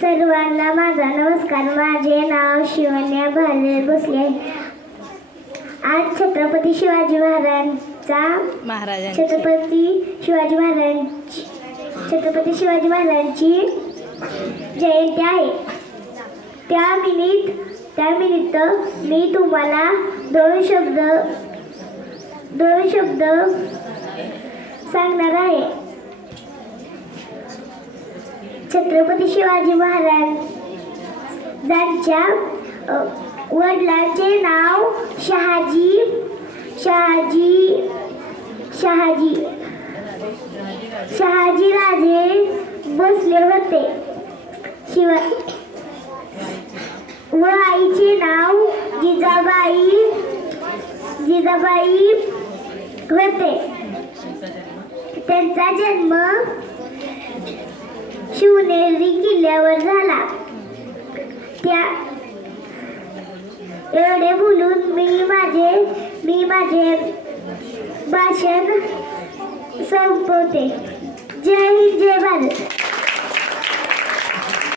सर्वांना माझा नमस्कार. माझे नाव शिवन्या भारत भोसले आहे. आज छत्रपती शिवाजी महाराजांची जयंती आहे. त्यानिमित्त मी तुम्हाला दोन शब्द सांगणार आहे. छत्रपती शिवाजी महाराजांच्या वडिलांचे नाव शहाजी राजे भोसले होते व आईचे नाव जिजाबाई होते. त्यांचा जन्म शिवनेरी किल्ल्यावर झाला. एवढे बोलून मी माझे भाषण संपवते. जय हिंद, जय भारत.